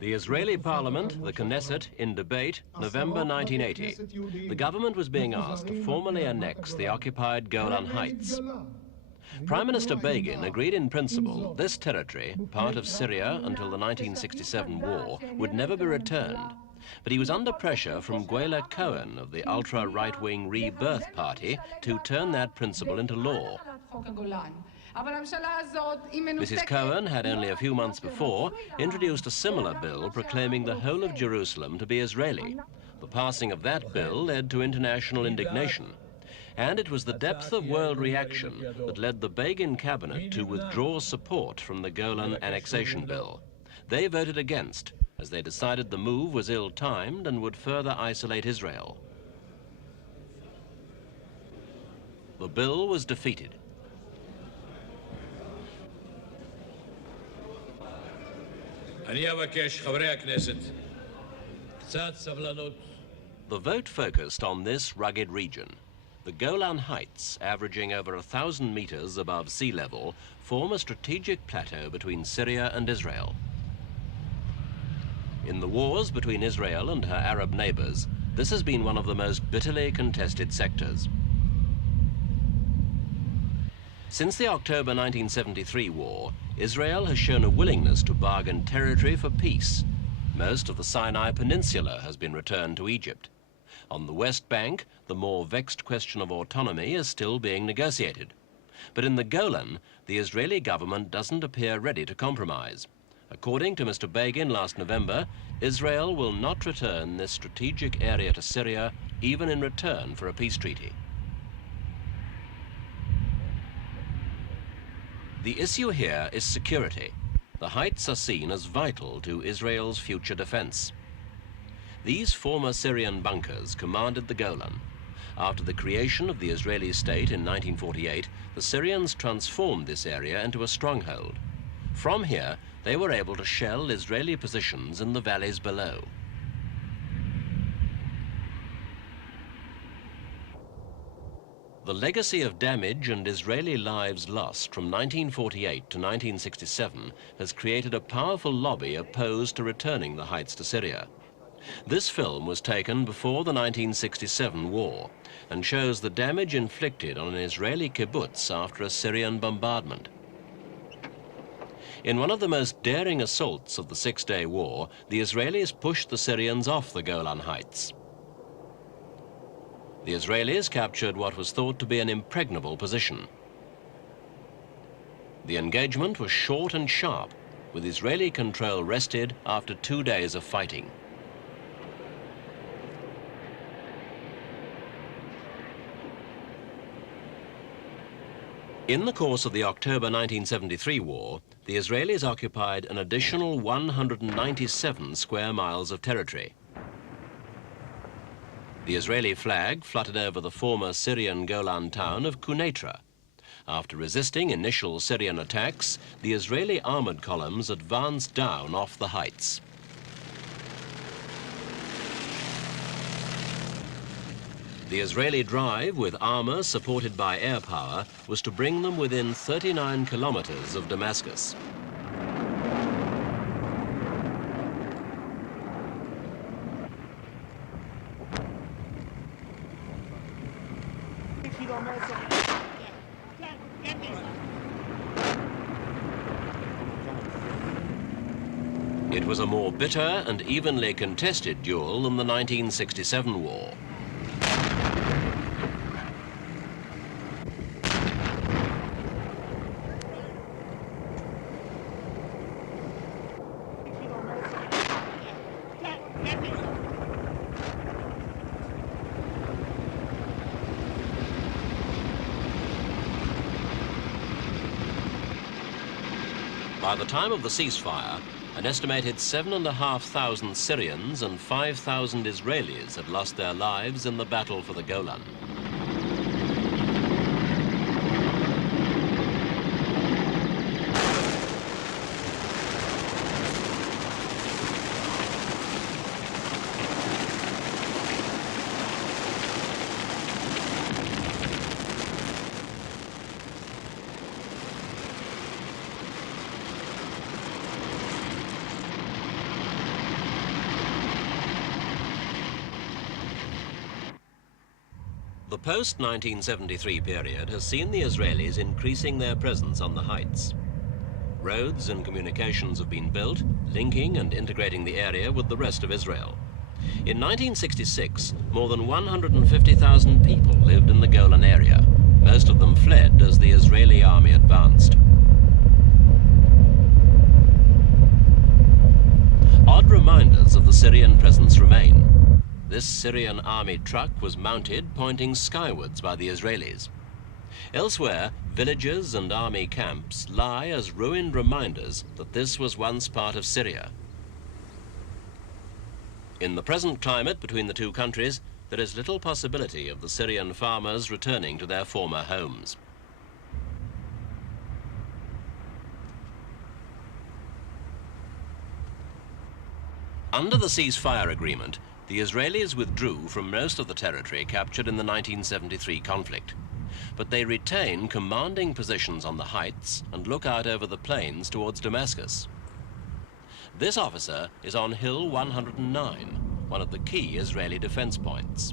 The Israeli parliament, the Knesset, in debate, November 1980. The government was being asked to formally annex the occupied Golan Heights. Prime Minister Begin agreed in principle this territory, part of Syria until the 1967 war, would never be returned. But he was under pressure from Golan Cohen of the ultra-right-wing Rebirth Party to turn that principle into law. Mrs. Cohen had only a few months before introduced a similar bill proclaiming the whole of Jerusalem to be Israeli. The passing of that bill led to international indignation. And it was the depth of world reaction that led the Begin cabinet to withdraw support from the Golan annexation bill. They voted against, as they decided the move was ill-timed and would further isolate Israel. The bill was defeated. The vote focused on this rugged region. The Golan Heights, averaging over 1,000 meters above sea level, form a strategic plateau between Syria and Israel. In the wars between Israel and her Arab neighbours, this has been one of the most bitterly contested sectors. Since the October 1973 war, Israel has shown a willingness to bargain territory for peace. Most of the Sinai Peninsula has been returned to Egypt. On the West Bank, the more vexed question of autonomy is still being negotiated. But in the Golan, the Israeli government doesn't appear ready to compromise. According to Mr. Begin last November, Israel will not return this strategic area to Syria, even in return for a peace treaty. The issue here is security. The heights are seen as vital to Israel's future defense. These former Syrian bunkers commanded the Golan. After the creation of the Israeli state in 1948, the Syrians transformed this area into a stronghold. From here, they were able to shell Israeli positions in the valleys below. The legacy of damage and Israeli lives lost from 1948 to 1967 has created a powerful lobby opposed to returning the heights to Syria. This film was taken before the 1967 war and shows the damage inflicted on an Israeli kibbutz after a Syrian bombardment. In one of the most daring assaults of the Six-Day War, the Israelis pushed the Syrians off the Golan Heights. The Israelis captured what was thought to be an impregnable position. The engagement was short and sharp, with Israeli control wrested after 2 days of fighting. In the course of the October 1973 war, the Israelis occupied an additional 197 square miles of territory. The Israeli flag fluttered over the former Syrian Golan town of Quneitra. After resisting initial Syrian attacks, the Israeli armored columns advanced down off the heights. The Israeli drive, with armor supported by air power, was to bring them within 39 kilometers of Damascus. It was a more bitter and evenly contested duel than the 1967 war. By the time of the ceasefire, an estimated 7,500 Syrians and 5,000 Israelis had lost their lives in the battle for the Golan. The post-1973 period has seen the Israelis increasing their presence on the heights. Roads and communications have been built, linking and integrating the area with the rest of Israel. In 1966, more than 150,000 people lived in the Golan area. Most of them fled as the Israeli army advanced. Odd reminders of the Syrian presence remain. This Syrian army truck was mounted pointing skywards by the Israelis. Elsewhere, villages and army camps lie as ruined reminders that this was once part of Syria. In the present climate between the two countries, there is little possibility of the Syrian farmers returning to their former homes. Under the ceasefire agreement, the Israelis withdrew from most of the territory captured in the 1973 conflict. But they retain commanding positions on the heights and look out over the plains towards Damascus. This officer is on Hill 109, one of the key Israeli defense points.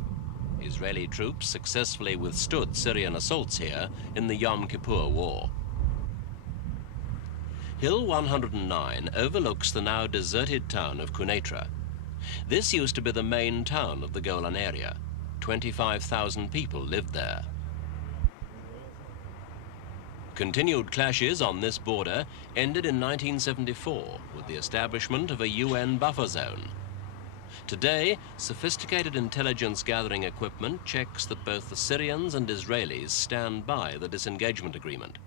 Israeli troops successfully withstood Syrian assaults here in the Yom Kippur War. Hill 109 overlooks the now deserted town of Quneitra. This used to be the main town of the Golan area. 25,000 people lived there. Continued clashes on this border ended in 1974 with the establishment of a UN buffer zone. Today, sophisticated intelligence gathering equipment checks that both the Syrians and Israelis stand by the disengagement agreement.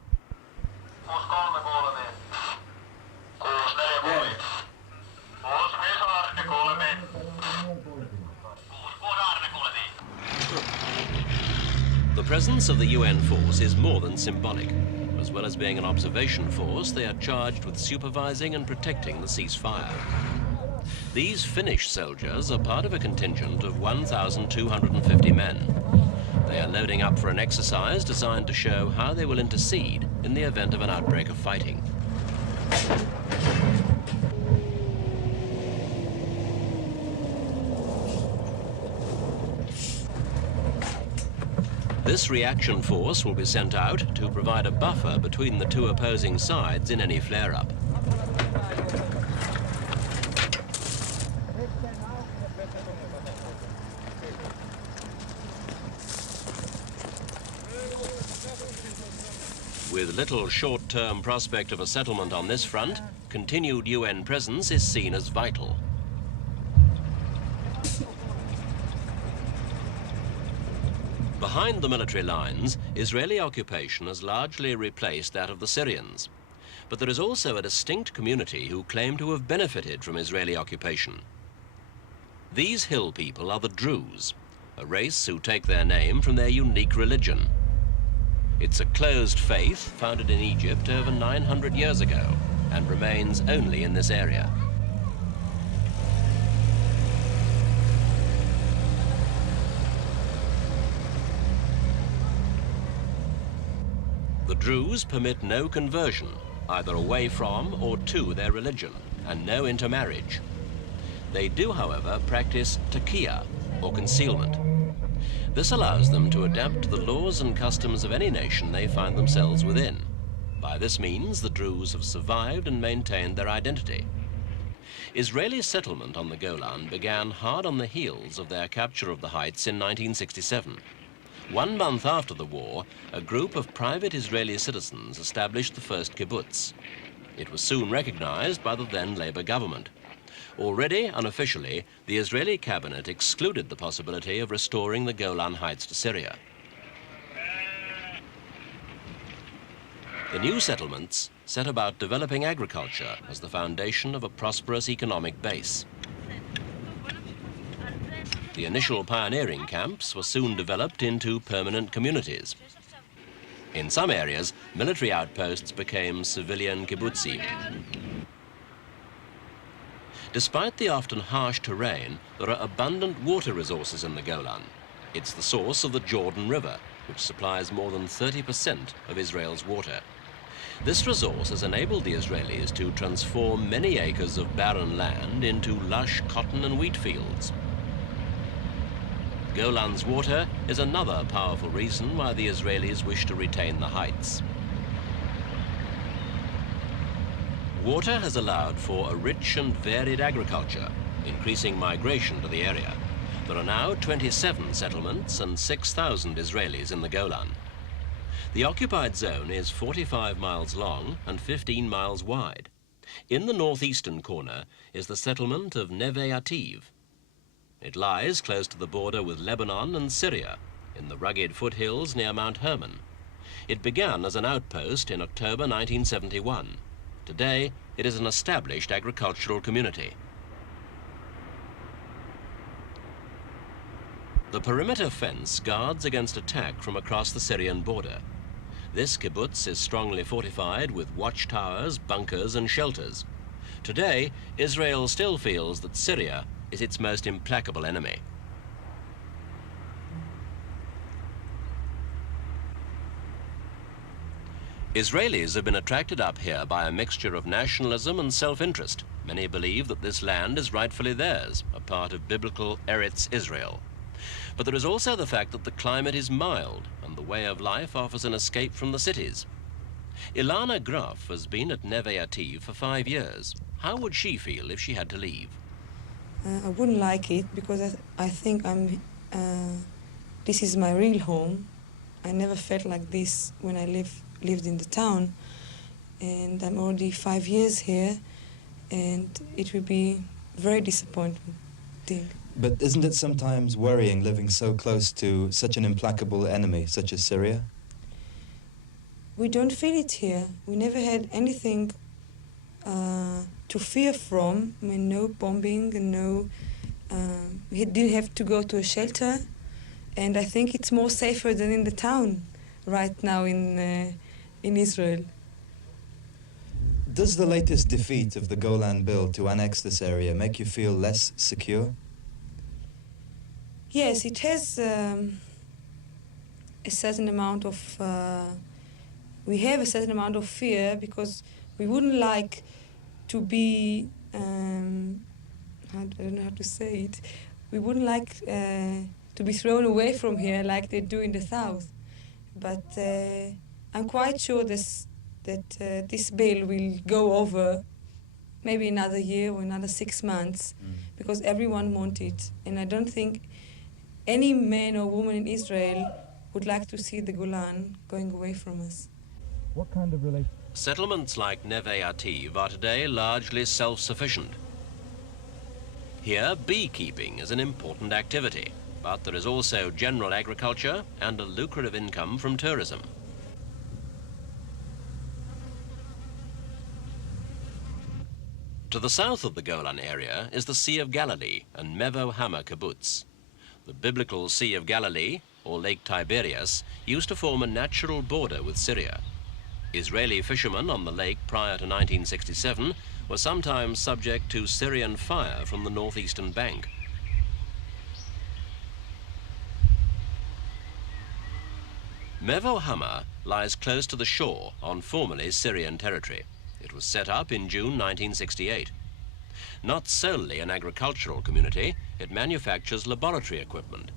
The presence of the UN force is more than symbolic. As well as being an observation force, they are charged with supervising and protecting the ceasefire. These Finnish soldiers are part of a contingent of 1,250 men. They are loading up for an exercise designed to show how they will intercede in the event of an outbreak of fighting. This reaction force will be sent out to provide a buffer between the two opposing sides in any flare-up. With little short-term prospect of a settlement on this front, continued UN presence is seen as vital. Behind the military lines, Israeli occupation has largely replaced that of the Syrians. But there is also a distinct community who claim to have benefited from Israeli occupation. These hill people are the Druze, a race who take their name from their unique religion. It's a closed faith founded in Egypt over 900 years ago and remains only in this area. The Druze permit no conversion, either away from or to their religion, and no intermarriage. They do, however, practice taqiyya, or concealment. This allows them to adapt to the laws and customs of any nation they find themselves within. By this means, the Druze have survived and maintained their identity. Israeli settlement on the Golan began hard on the heels of their capture of the heights in 1967. 1 month after the war, a group of private Israeli citizens established the first kibbutz. It was soon recognized by the then Labour government. Already, unofficially, the Israeli cabinet excluded the possibility of restoring the Golan Heights to Syria. The new settlements set about developing agriculture as the foundation of a prosperous economic base. The initial pioneering camps were soon developed into permanent communities. In some areas, military outposts became civilian kibbutzim. Despite the often harsh terrain, there are abundant water resources in the Golan. It's the source of the Jordan River, which supplies more than 30% of Israel's water. This resource has enabled the Israelis to transform many acres of barren land into lush cotton and wheat fields. Golan's water is another powerful reason why the Israelis wish to retain the heights. Water has allowed for a rich and varied agriculture, increasing migration to the area. There are now 27 settlements and 6,000 Israelis in the Golan. The occupied zone is 45 miles long and 15 miles wide. In the northeastern corner is the settlement of Nevaeh Teve. It lies close to the border with Lebanon and Syria, in the rugged foothills near Mount Hermon. It began as an outpost in October 1971. Today, it is an established agricultural community. The perimeter fence guards against attack from across the Syrian border. This kibbutz is strongly fortified with watchtowers, bunkers and shelters. Today, Israel still feels that Syria is its most implacable enemy. Israelis have been attracted up here by a mixture of nationalism and self-interest. Many believe that this land is rightfully theirs, a part of biblical Eretz Israel. But there is also the fact that the climate is mild and the way of life offers an escape from the cities. Ilana Graf has been at Nevaeh Teve for 5 years. How would she feel if she had to leave? I wouldn't like it because I think this is my real home. I never felt like this when I lived in the town, and I'm already 5 years here, and it will be very disappointing. But isn't it sometimes worrying living so close to such an implacable enemy, such as Syria? We don't feel it here. We never had anything to fear from. I mean, no bombing, and no. We didn't have to go to a shelter, and I think it's more safer than in the town right now in Israel. Does the latest defeat of the Golan bill to annex this area make you feel less secure? Yes, it has a certain amount of. We have a certain amount of fear because we wouldn't like to be. I don't know how to say it. We wouldn't like to be thrown away from here like they do in the south. But I'm quite sure that this bill will go over maybe another year or another 6 months because everyone wants it. And I don't think any man or woman in Israel would like to see the Golan going away from us. What kind of relationship? Settlements like Nevaeh Teve are today largely self-sufficient. Here, beekeeping is an important activity, but there is also general agriculture and a lucrative income from tourism. To the south of the Golan area is the Sea of Galilee and Nevaeh kibbutz. The biblical Sea of Galilee, or Lake Tiberias, used to form a natural border with Syria. Israeli fishermen on the lake prior to 1967 were sometimes subject to Syrian fire from the northeastern bank. Nevaeh lies close to the shore on formerly Syrian territory. It was set up in June 1968. Not solely an agricultural community, it manufactures laboratory equipment.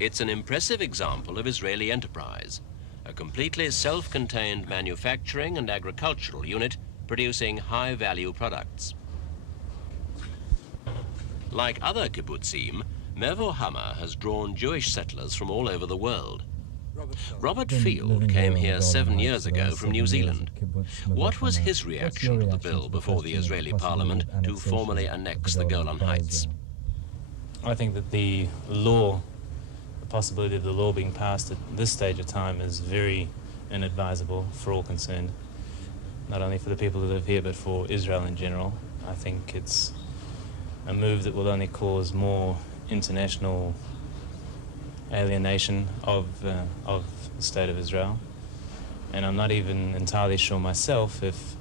It's an impressive example of Israeli enterprise, a completely self-contained manufacturing and agricultural unit producing high-value products. Like other kibbutzim, Nevaeh has drawn Jewish settlers from all over the world. Robert Field came here 7 years ago from New Zealand. What was his reaction to the bill before the Israeli parliament to formally annex the Golan Heights? I think that the possibility of the law being passed at this stage of time is very inadvisable for all concerned, not only for the people who live here but for Israel in general. I think it's a move that will only cause more international alienation of the state of Israel, and I'm not even entirely sure myself if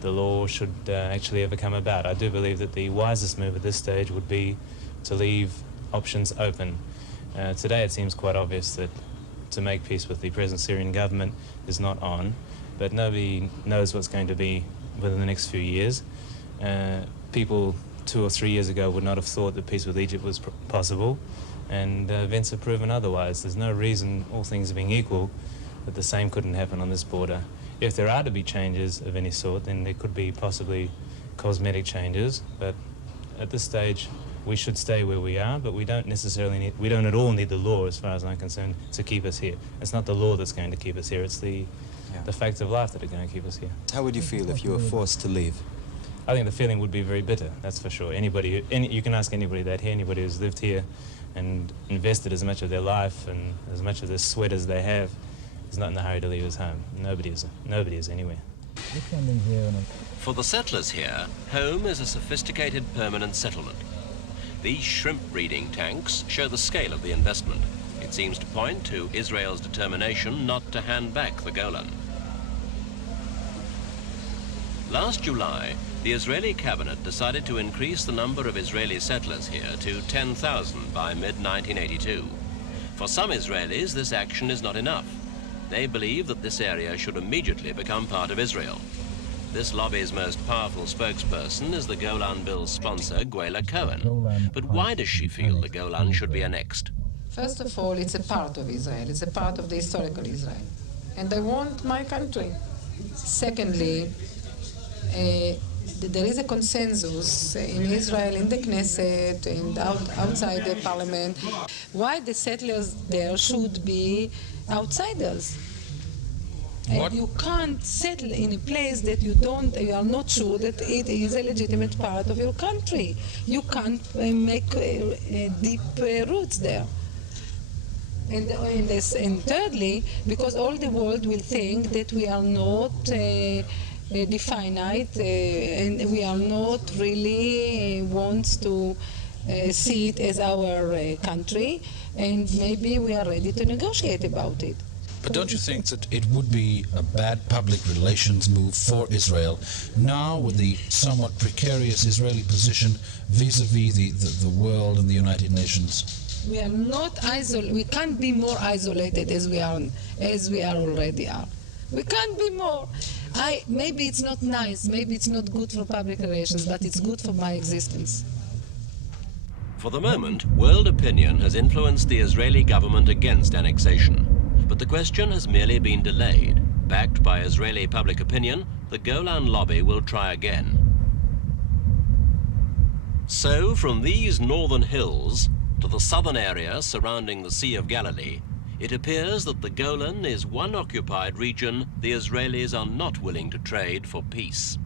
the law should actually ever come about. I do believe that the wisest move at this stage would be to leave options open. Today it seems quite obvious that to make peace with the present Syrian government is not on, but nobody knows what's going to be within the next few years. People 2 or 3 years ago would not have thought that peace with Egypt was possible, and events have proven otherwise. There's no reason, all things being equal, that the same couldn't happen on this border. If there are to be changes of any sort, then there could be possibly cosmetic changes, but at this stage we should stay where we are, but we don't at all need the law, as far as I'm concerned, to keep us here. It's not the law that's going to keep us here, it's the facts of life that are going to keep us here. How would you feel if you were forced to leave? I think the feeling would be very bitter, that's for sure. You can ask anybody that here, anybody who's lived here and invested as much of their life and as much of their sweat as they have, is not in a hurry to leave his home. Nobody is anywhere. For the settlers here, home is a sophisticated permanent settlement. These shrimp breeding tanks show the scale of the investment. It seems to point to Israel's determination not to hand back the Golan. Last July, the Israeli cabinet decided to increase the number of Israeli settlers here to 10,000 by mid-1982. For some Israelis, this action is not enough. They believe that this area should immediately become part of Israel. This lobby's most powerful spokesperson is the Golan Bill's sponsor, Golan Cohen. But why does she feel the Golan should be annexed? First of all, it's a part of Israel. It's a part of the historical Israel. And I want my country. Secondly, there is a consensus in Israel, in the Knesset, and outside the parliament, why the settlers there should be outsiders. And you can't settle in a place that you are not sure that it is a legitimate part of your country. You can't make deep roots there. And thirdly, because all the world will think that we are not definite, and we are not really wants to see it as our country, and maybe we are ready to negotiate about it. But don't you think that it would be a bad public relations move for Israel now with the somewhat precarious Israeli position vis-a-vis the world and the United Nations? We are not isolated. We can't be more isolated as we already are. We can't be more. Maybe it's not nice, maybe it's not good for public relations, but it's good for my existence. For the moment, world opinion has influenced the Israeli government against annexation. But the question has merely been delayed. Backed by Israeli public opinion, the Golan lobby will try again. So, from these northern hills to the southern area surrounding the Sea of Galilee, it appears that the Golan is one occupied region the Israelis are not willing to trade for peace.